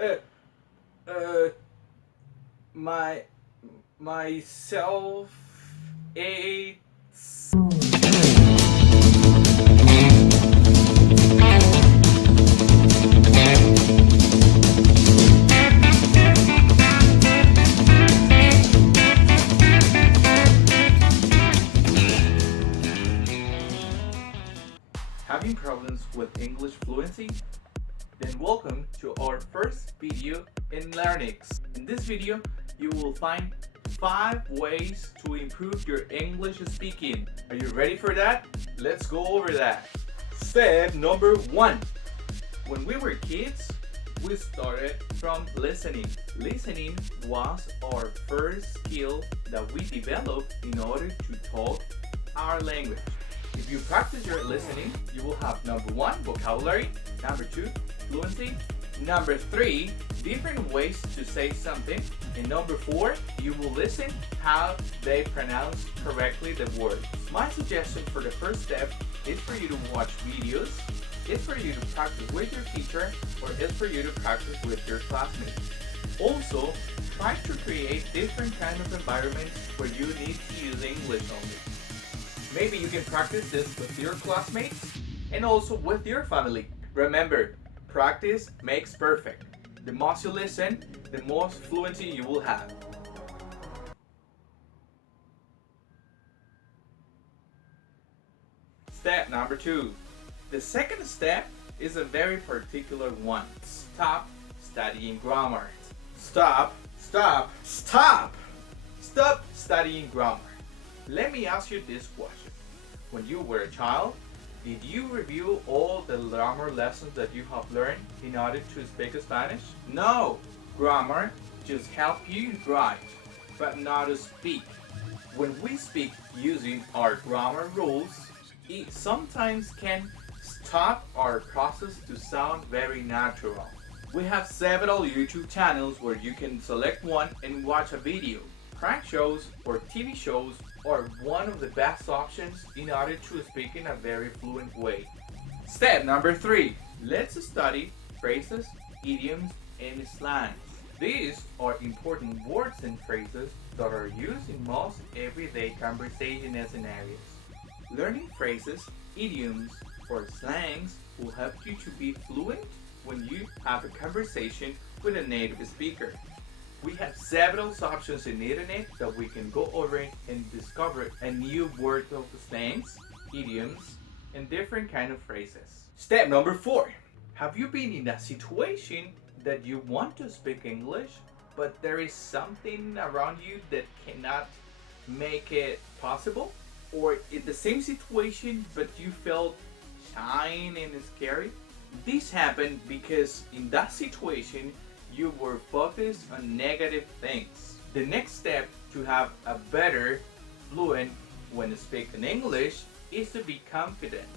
Uh, uh, my myself ate. Having problems with English fluency? Then welcome to our first video in Learnix. In this video, you will find 5 ways to improve your English speaking. Are you ready for that? Let's go over that. Step number 1. When we were kids, we started from listening. Listening was our first skill that we developed in order to talk our language. If you practice your listening, you will have number 1, vocabulary, number 2, fluency, number 3, different ways to say something, and number 4, you will listen how they pronounce correctly the words. My suggestion for the first step is for you to watch videos, is for you to practice with your teacher, or is for you to practice with your classmates. Also, try to create different kind of environments where you need to use English only. Maybe you can practice this with your classmates and also with your family. Remember, practice makes perfect. The more you listen, the more fluency you will have. Step number 2. The second step is a very particular one. Stop studying grammar. Stop studying grammar. Let me ask you this question. When you were a child, did you review all the grammar lessons that you have learned in order to speak Spanish? No! Grammar just helps you write, but not to speak. When we speak using our grammar rules, it sometimes can stop our process to sound very natural. We have several YouTube channels where you can select one and watch a video. Prank shows or TV shows are one of the best options in order to speak in a very fluent way. Step number 3. Let's study phrases, idioms, and slangs. These are important words and phrases that are used in most everyday conversation scenarios. Learning phrases, idioms, or slangs will help you to be fluent when you have a conversation with a native speaker. We have several options in the internet that we can go over and discover a new word of slangs, idioms, and different kind of phrases. Step number 4. Have you been in a situation that you want to speak English, but there is something around you that cannot make it possible? Or in the same situation, but you felt shy and scary? This happened because in that situation, you were focused on negative things. The next step to have a better fluent when speaking English is to be confident.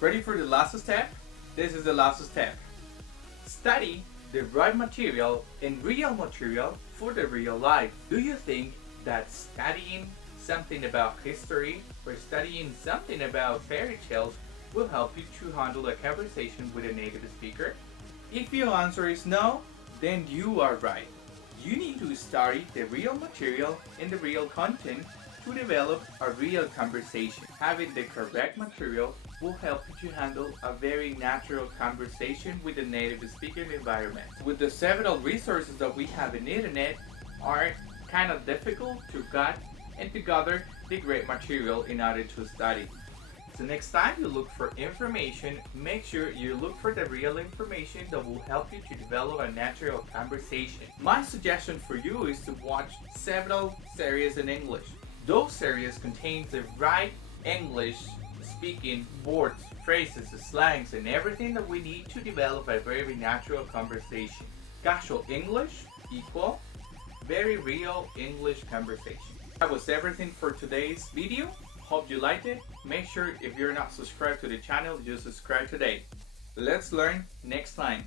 Ready for the last step? This is the last step. Study the right material and real material for the real life. Do you think that studying something about history or studying something about fairy tales will help you to handle a conversation with a native speaker? If your answer is no, then you are right. You need to study the real material and the real content to develop a real conversation. Having the correct material will help you to handle a very natural conversation with a native speaker environment. With the several resources that we have in the internet are kind of difficult to get and to gather the great material in order to study. So next time you look for information, make sure you look for the real information that will help you to develop a natural conversation. My suggestion for you is to watch several series in English. Those series contain the right English speaking words, phrases, slangs, and everything that we need to develop a very natural conversation. Casual English equal very real English conversation. That was everything for today's video. Hope you liked it. Make sure if you're not subscribed to the channel, you subscribe today. Let's learn next time.